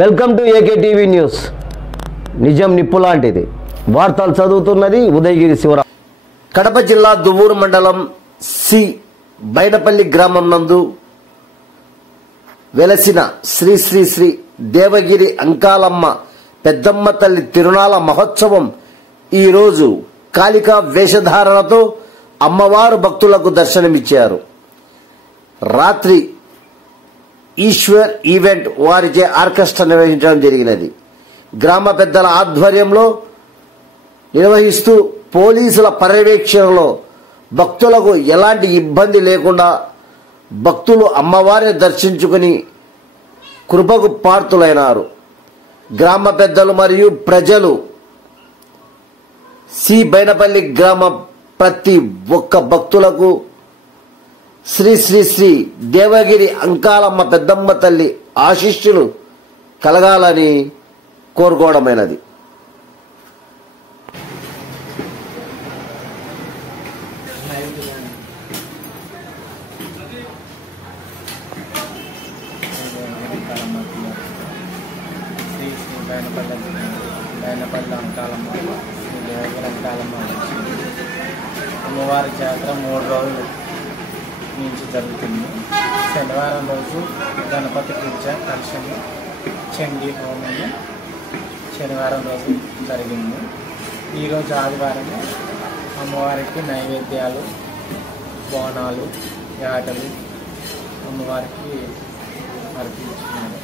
Welcome to AK TV news. నిజం నిప్పు లాంటిది. వార్తలు చదువుతున్నది ఉదయగిరి శివరాం. కడప జిల్లా దువ్వూరు మండలం సి బైనపల్లి గ్రామం నందు వెలసిన శ్రీ శ్రీ శ్రీ దేవగిరి అంకాలమ్మ పెద్దమ్మ తల్లి తిరునాళ మహోత్సవం ఈరోజు కాళికా వేషధారణతో అమ్మవారు భక్తులకు దర్శనమిచ్చారు. రాత్రి ఈశ్వర్ ఈవెంట్ వారిచే ఆర్కెస్ట్రా నిర్వహించడం జరిగినది. గ్రామ పెద్దల ఆధ్వర్యంలో నిర్వహిస్తూ పోలీసుల పర్యవేక్షణలో భక్తులకు ఎలాంటి ఇబ్బంది లేకుండా భక్తులు అమ్మవారిని దర్శించుకుని కృపకు పాత్రులైనారు. గ్రామ పెద్దలు మరియు ప్రజలు సి బైనపల్లి గ్రామ ప్రతి ఒక్క భక్తులకు శ్రీ శ్రీ శ్రీ దేవగిరి అంకాలమ్మ పెద్దమ్మ తల్లి ఆశీస్సులు కలగాలని కోరుకోవడమైనది. బైనపల్లి అంకాలమ్మ శ్రీ దేవగిరి అంకాలమ్మ అమ్మవారి జాతర 3 రోజులు నుంచి జరుగుతుంది. శనివారం రోజు గణపతి పూజ దర్శనం చండీ హోమము శనివారం రోజు జరిగింది. ఈరోజు ఆదివారం అమ్మవారికి నైవేద్యాలు, బోనాలు, యాటలు అమ్మవారికి అర్పించుకున్నారు.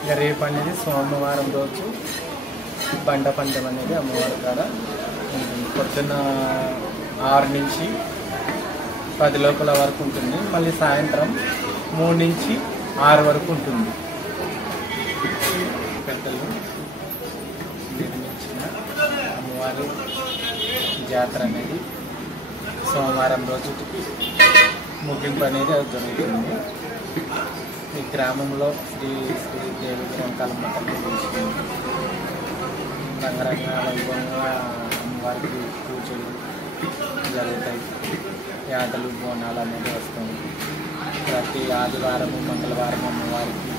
ఇక రేపు అనేది సోమవారం రోజు బండ పందెం అనేది అమ్మవారి కాడ ఉంటుంది. పొద్దున్న 6 నుంచి 10 లోపల వరకు ఉంటుంది. మళ్ళీ సాయంత్రం 3 నుంచి 6 వరకు ఉంటుంది. పెద్దలు నిర్మించిన అమ్మవారి జాతర అనేది సోమవారం రోజు ముగింపు అనేది జరుగుతుంది. ఈ గ్రామంలో శ్రీ శ్రీ దేవగిరి అంకాలమ్మ తల్లి తీసుకుంది. రంగరంగ వైభవంగా అమ్మవారికి పూజలు జరుగుతాయి. యాటలు, బోనాలు అనేది వస్తుంది. ప్రతి ఆదివారము, మంగళవారం అమ్మవారికి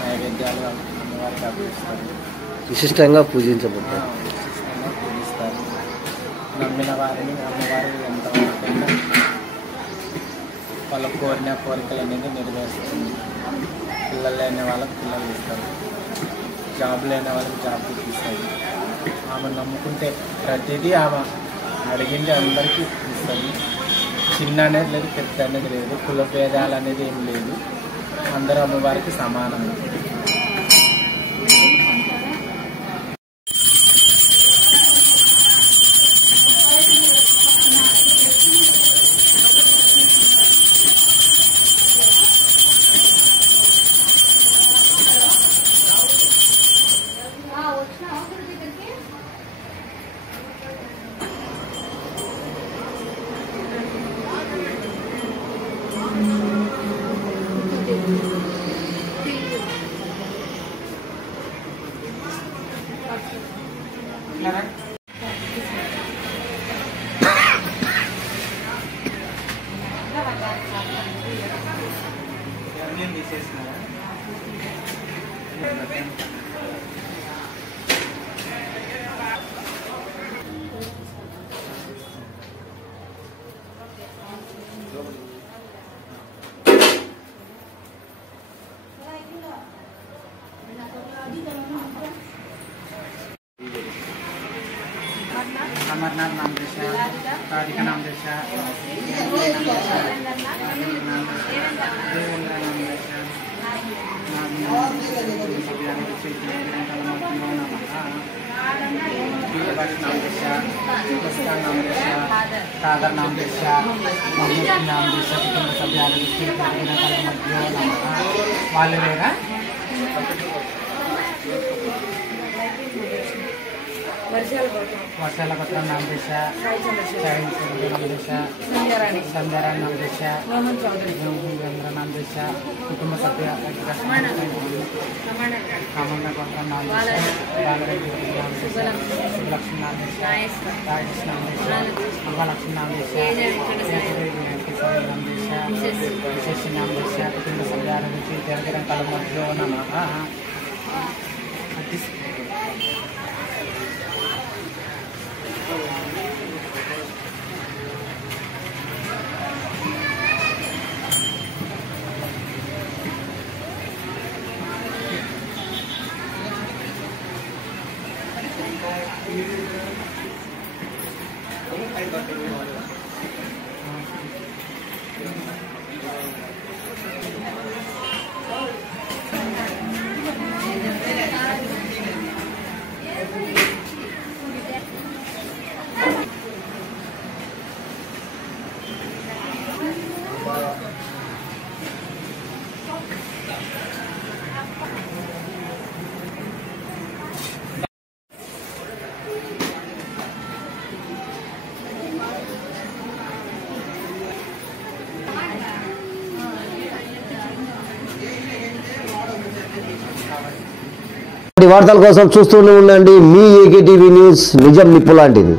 నైవేద్యాలు అమ్మవారికి అర్పిస్తారు. విశిష్టంగా పూజించబడతారు. విశిష్టంగా పూజిస్తారు. నమ్మిన వారిని అమ్మవారు ఎంతవరకైనా వాళ్ళ కోరిన కోరికలు అనేది నెరవేరుస్తుంది. పిల్లలు లేని వాళ్ళకి పిల్లలు ఇస్తారు, జాబ్ లేని వాళ్ళకి జాబ్ ఇస్తారు. ఆమె నమ్ముకుంటే ప్రతిదీ ఆమె అడిగింది అందరికీ ఇస్తుంది. చిన్న అనేది లేదు, పెద్ద అనేది లేదు, కుల భేదాలు అనేది ఏం లేదు. అందరూ అమ్మవారికి సమానం. अमरनाथ नाम देशा, राधिका नाम देशा, देवेंद्र नाम देशा, सागर नाम देशा, महमूद नाम देशा, कुटुंब सभ्य वर्षाला पत्र नाम देशा, नाम देशा, संध्याराणी नाम देशा, वीरेंद्र नाम देशा, कुटुंब सभ्य कामना पत्र नाम देशा, बालरेड्डी नाम देशा, लक्ष्मी नाम देशा, राजेश नाम देशा, अम्बालक्ष्मी नाम देशा, नाम देशा, विशेष नाम देशा, कुटुंब सभ्य देवगिरि अंकालम्म नमः. వార్తల కోసం చూస్తూనే ఉండండి మీ ఏకే టీవీ న్యూస్, నిజం నిప్పు లాంటిది.